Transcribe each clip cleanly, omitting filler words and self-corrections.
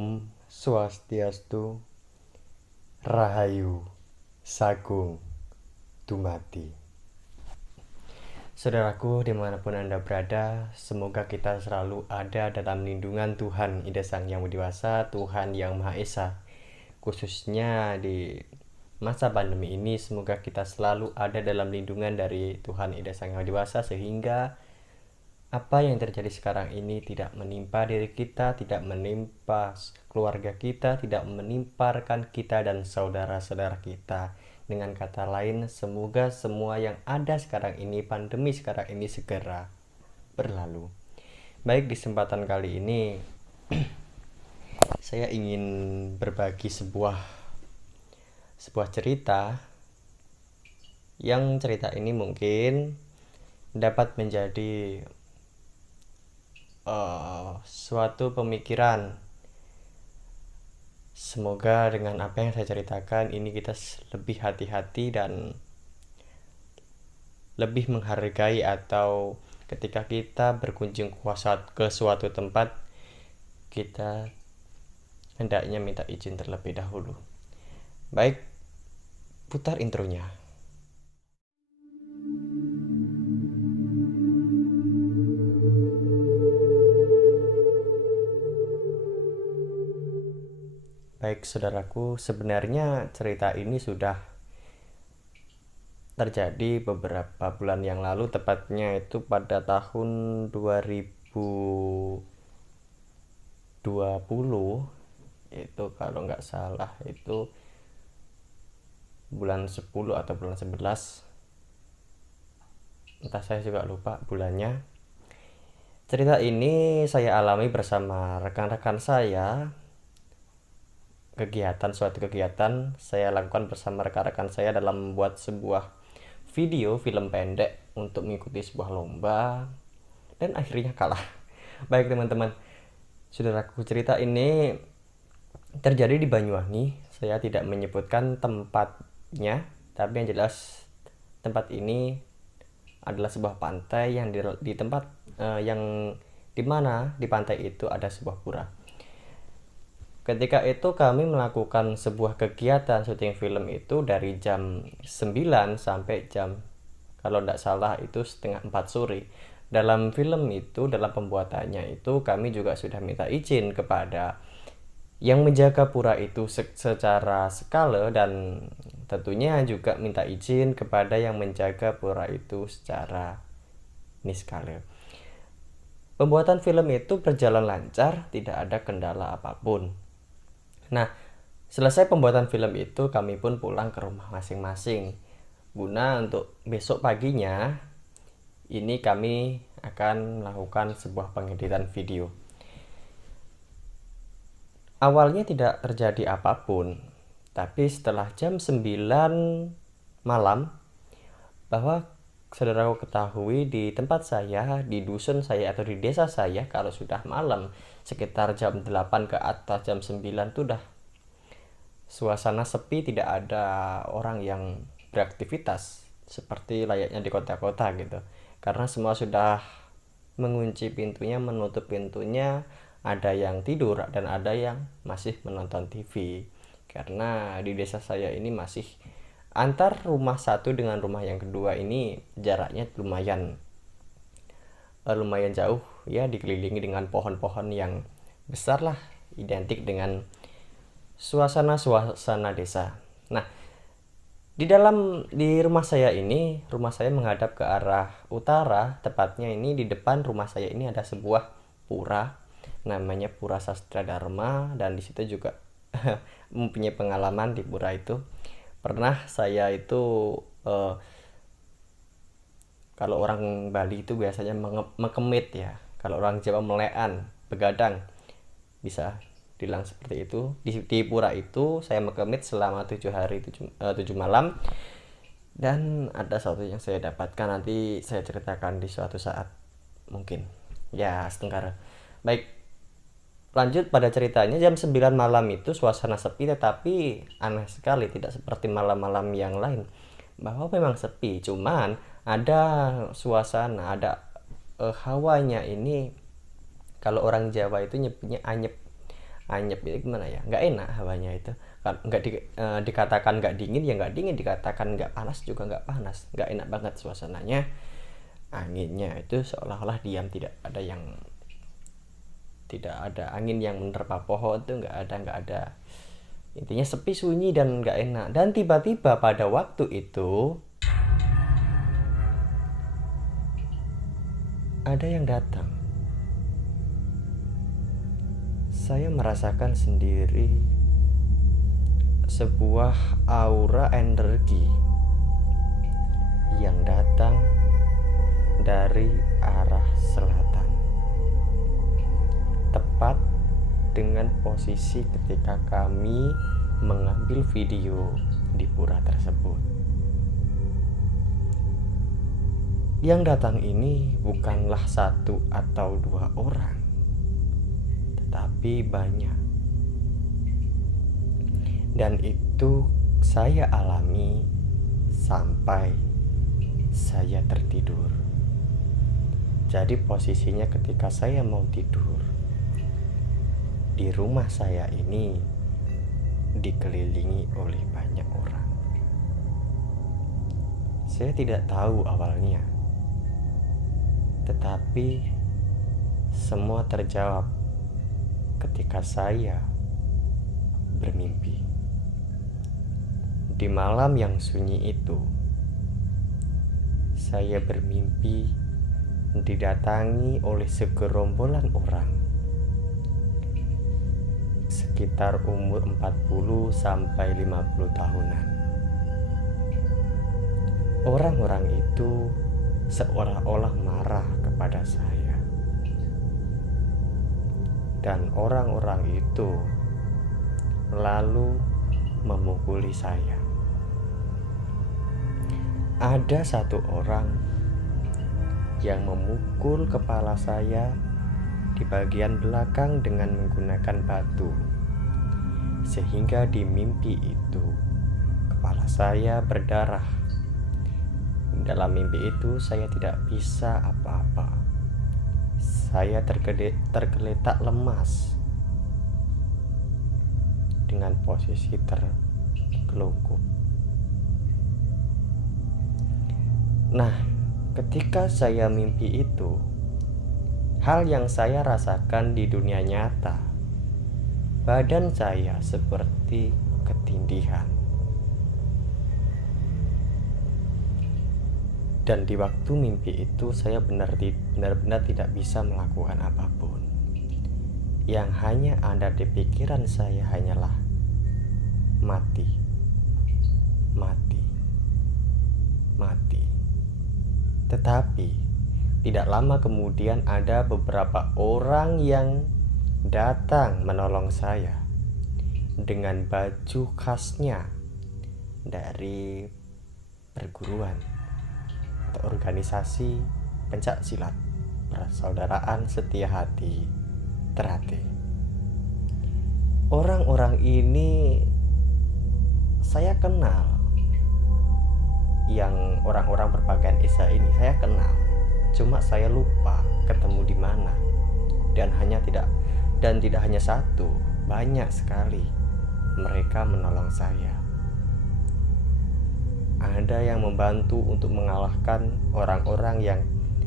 Om Swastiastu, Rahayu, Sagung, Dumadi. Saudaraku dimanapun Anda berada, semoga kita selalu ada dalam lindungan Tuhan Ida Sang Yang Widiwasa, Tuhan Yang Maha Esa. Khususnya di masa pandemi ini, semoga kita selalu ada dalam lindungan dari Tuhan Ida Sang Yang Widiwasa, sehingga apa yang terjadi sekarang ini tidak menimpa diri kita, tidak menimpa keluarga kita, tidak menimparkan kita dan saudara-saudara kita. Dengan kata lain, semoga semua yang ada sekarang ini, pandemi sekarang ini segera berlalu. Baik, di kesempatan kali ini saya ingin berbagi sebuah cerita, yang cerita ini mungkin dapat menjadi suatu pemikiran. Semoga dengan apa yang saya ceritakan ini kita lebih hati-hati dan lebih menghargai, atau ketika kita berkunjung ke suatu tempat, kita hendaknya minta izin terlebih dahulu. Baik, putar intronya. Baik saudaraku, sebenarnya cerita ini sudah terjadi beberapa bulan yang lalu, tepatnya itu pada tahun 2020, itu kalau nggak salah itu bulan 10 atau bulan 11, entah, saya juga lupa bulannya. Cerita ini saya alami bersama rekan-rekan saya. Suatu kegiatan saya lakukan bersama rekan-rekan saya dalam membuat sebuah film pendek untuk mengikuti sebuah lomba, dan akhirnya kalah. Baik teman-teman, saudaraku, cerita ini terjadi di Banyuwangi. Saya tidak menyebutkan tempatnya, tapi yang jelas tempat ini adalah sebuah pantai yang di tempat yang dimana di pantai itu ada sebuah pura. Ketika itu kami melakukan sebuah kegiatan syuting film itu dari jam 9 sampai jam, kalau tidak salah itu setengah 4 sore. Dalam film itu, dalam pembuatannya itu, kami juga sudah minta izin kepada yang menjaga pura itu secara skala, dan tentunya juga minta izin kepada yang menjaga pura itu secara niskala. Pembuatan film itu berjalan lancar, tidak ada kendala apapun. Nah, selesai pembuatan film itu, kami pun pulang ke rumah masing-masing, guna untuk besok paginya ini kami akan melakukan sebuah pengeditan video. Awalnya tidak terjadi apapun, tapi setelah jam 9 malam, bahwa saudaraku ketahui di tempat saya, di dusun saya atau di desa saya, kalau sudah malam sekitar jam 8 ke atas, jam 9 itu udah suasana sepi, tidak ada orang yang beraktivitas seperti layaknya di kota-kota gitu. Karena semua sudah mengunci pintunya, menutup pintunya, ada yang tidur dan ada yang masih menonton TV. Karena di desa saya ini masih antar rumah satu dengan rumah yang kedua ini jaraknya lumayan jauh ya, dikelilingi dengan pohon-pohon yang besar lah, identik dengan suasana desa. Nah, di rumah saya ini, rumah saya menghadap ke arah utara, tepatnya ini di depan rumah saya ini ada sebuah pura, namanya Pura Sastra Dharma, dan di situ juga mempunyai pengalaman di pura itu. Pernah saya itu kalau orang Bali itu biasanya mekemit ya, kalau orang Jawa melean, begadang, bisa bilang seperti itu. Di pura itu saya mekemit selama 7 hari 7 malam, dan ada satu yang saya dapatkan, nanti saya ceritakan di suatu saat mungkin ya setengah. Baik, lanjut pada ceritanya. Jam 9 malam itu suasana sepi, tetapi aneh sekali, tidak seperti malam-malam yang lain, bahwa memang sepi, cuman ada suasana, ada hawanya ini, kalau orang Jawa itu nyebutnya anyep. anyep itu gimana ya, nggak enak hawanya itu. Nggak dikatakan nggak dingin ya nggak dingin, dikatakan nggak panas juga nggak panas, nggak enak banget suasananya. Anginnya itu seolah-olah diam, tidak ada angin yang menerpa pohon, itu nggak ada, intinya sepi, sunyi, dan nggak enak. Dan tiba-tiba pada waktu itu ada yang datang. Saya merasakan sendiri sebuah aura energi yang datang dari arah selatan, tepat dengan posisi ketika kami mengambil video di pura tersebut. Yang datang ini bukanlah 1 atau 2 orang, tetapi banyak. Dan itu saya alami sampai saya tertidur. Jadi posisinya ketika saya mau tidur, di rumah saya ini dikelilingi oleh banyak orang. Saya tidak tahu awalnya, tetapi semua terjawab ketika saya bermimpi. Di malam yang sunyi itu, saya bermimpi didatangi oleh segerombolan orang sekitar umur 40 sampai 50 tahunan. Orang-orang itu seolah-olah marah kepada saya. Dan orang-orang itu lalu memukuli saya. Ada 1 orang yang memukul kepala saya di bagian belakang dengan menggunakan batu, sehingga di mimpi itu kepala saya berdarah. Dalam mimpi itu saya tidak bisa apa-apa. Saya tergeletak lemas dengan posisi tergelungkup. Nah, ketika saya mimpi itu, hal yang saya rasakan di dunia nyata, badan saya seperti ketindihan. Dan di waktu mimpi itu saya benar-benar tidak bisa melakukan apapun. Yang hanya ada di pikiran saya hanyalah mati, mati, mati. Tetapi tidak lama kemudian ada beberapa orang yang datang menolong saya dengan baju khasnya dari perguruan atau organisasi pencak silat Persaudaraan Setia Hati Ternate. Orang-orang ini saya kenal. Yang orang-orang berpakaian Esa ini saya kenal, cuma saya lupa ketemu di mana. Dan tidak hanya 1, banyak sekali mereka menolong saya. Ada yang membantu untuk mengalahkan orang-orang yang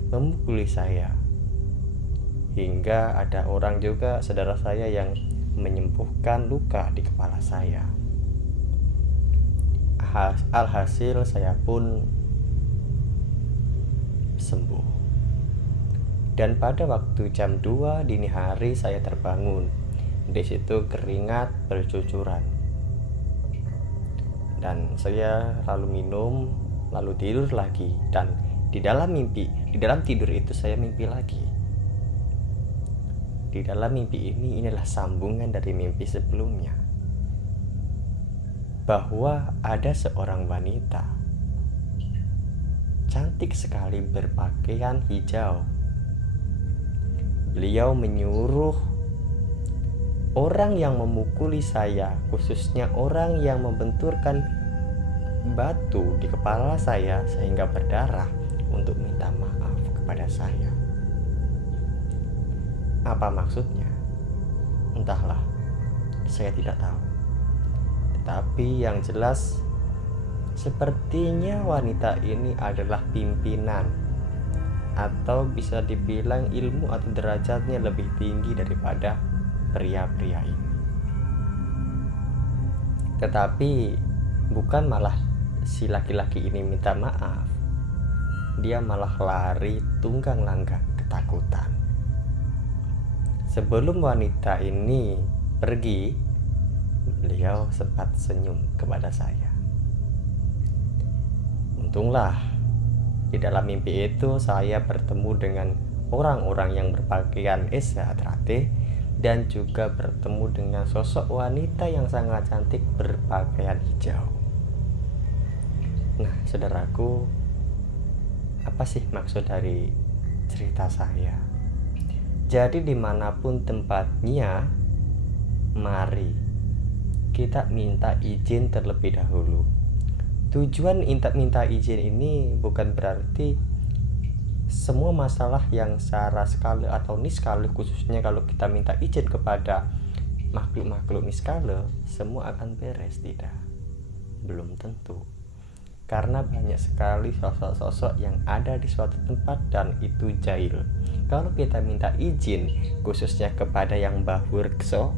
memukuli saya, hingga ada orang juga, saudara saya, yang menyembuhkan luka di kepala saya. Alhasil saya pun sembuh. Dan pada waktu jam 2 dini hari saya terbangun. Di situ keringat bercucuran. Dan saya lalu minum, lalu tidur lagi. Dan di dalam tidur itu saya mimpi lagi. Di dalam mimpi inilah sambungan dari mimpi sebelumnya, bahwa ada seorang wanita cantik sekali berpakaian hijau. Beliau menyuruh orang yang memukuli saya, khususnya orang yang membenturkan batu di kepala saya sehingga berdarah, untuk minta maaf kepada saya. Apa maksudnya? Entahlah. Saya tidak tahu. Tetapi yang jelas, sepertinya wanita ini adalah pimpinan, atau bisa dibilang ilmu atau derajatnya lebih tinggi daripada pria-pria ini. Tetapi bukan malah si laki-laki ini minta maaf, dia malah lari tunggang langgang ketakutan. Sebelum wanita ini pergi, beliau sempat senyum kepada saya. Untunglah di dalam mimpi itu saya bertemu dengan orang-orang yang berpakaian SHTRATE dan juga bertemu dengan sosok wanita yang sangat cantik berpakaian hijau. Nah, saudaraku, apa sih maksud dari cerita saya? Jadi dimanapun tempatnya, mari kita minta izin terlebih dahulu. Tujuan minta izin ini bukan berarti semua masalah yang sara skala atau niskala, khususnya kalau kita minta izin kepada makhluk-makhluk niskala, semua akan beres. Tidak, belum tentu. Karena banyak sekali sosok-sosok yang ada di suatu tempat dan itu jahil. Kalau kita minta izin khususnya kepada yang bahurkso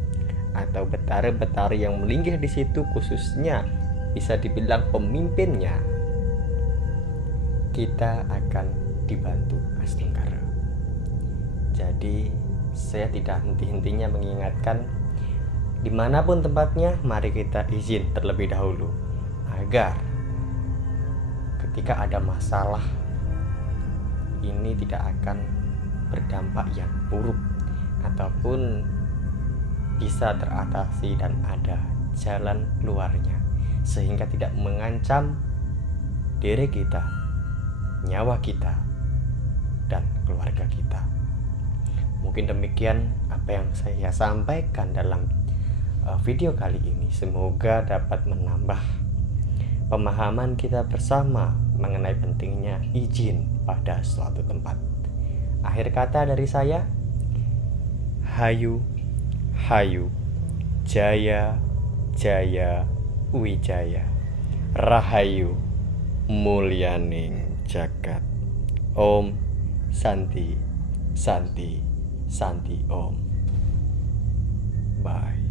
atau betara-betara yang melinggih di situ, khususnya bisa dibilang pemimpinnya, kita akan dibantu astungkara. Jadi saya tidak henti-hentinya mengingatkan, dimanapun tempatnya, mari kita izin terlebih dahulu, agar ketika ada masalah ini tidak akan berdampak yang buruk, ataupun bisa teratasi dan ada jalan keluarnya, sehingga tidak mengancam diri kita, nyawa kita, dan keluarga kita. Mungkin demikian apa yang saya sampaikan dalam video kali ini. Semoga dapat menambah pemahaman kita bersama mengenai pentingnya izin pada suatu tempat. Akhir kata dari saya, Hayu, Hayu, Jaya, Jaya, Wijaya, Rahayu, Mulyaning Jagat. Om Santi, Santi, Santi Om. Bye.